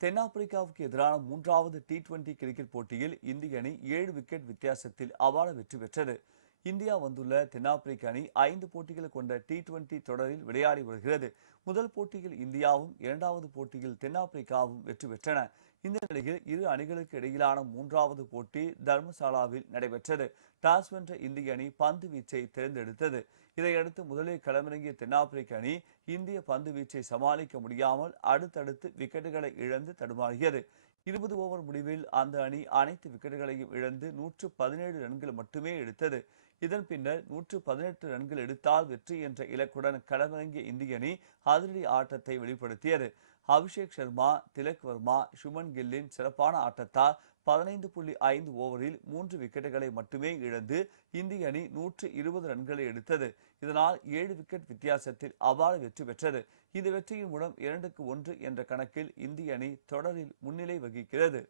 தென்னாப்பிரிக்காவுக்கு எதிரான 3வது T20 கிரிக்கெட் போட்டியில் இந்திய அணி 7 விக்கெட் வித்தியாசத்தில் அபார வெற்றி பெற்றது. இந்தியா வந்துள்ள தென்னாப்பிரிக்க அணி 5 போட்டிகள் கொண்ட T20 தொடரில் விளையாடி வருகிறது. முதல் போட்டியில் இந்தியாவும், இரண்டாவது போட்டியில் தென்னாப்பிரிக்காவும் வெற்றி பெற்றன. இந்த நிலையில் இரு அணிகளுக்கு இடையிலான 3வது போட்டி தர்மசாலாவில் நடைபெற்றது. டாஸ் வென்ற இந்திய அணி பந்து வீச்சை தேர்ந்தெடுத்தது. இதையடுத்து முதலில் களமிறங்கிய தென்னாப்பிரிக்க அணி இந்திய பந்து வீச்சை சமாளிக்க முடியாமல் அடுத்தடுத்து விக்கெட்டுகளை இழந்து தடுமாறியது. 20 ஓவர் முடிவில் அந்த அணி அனைத்து விக்கெட்டுகளையும் இழந்து 117 ரன்கள் மட்டுமே எடுத்தது. இதன் பின்னர் 118 ரன்கள் எடுத்தால் வெற்றி என்ற இலக்குடன் களமிறங்கிய இந்திய அணி அதிரடி ஆட்டத்தை வெளிப்படுத்தியது. அபிஷேக் சர்மா, திலக் வர்மா, சுமன் கில்லின் சிறப்பான ஆட்டத்தால் 15.5 ஓவரில் 3 விக்கெட்டுகளை மட்டுமே இழந்து இந்திய அணி 120 ரன்களை எடுத்தது. இதனால் 7 விக்கெட் வித்தியாசத்தில் அபார வெற்றி பெற்றது. இந்த வெற்றியின் மூலம் 2-1 என்ற கணக்கில் இந்திய அணி தொடரில் முன்னிலை வகிக்கிறது.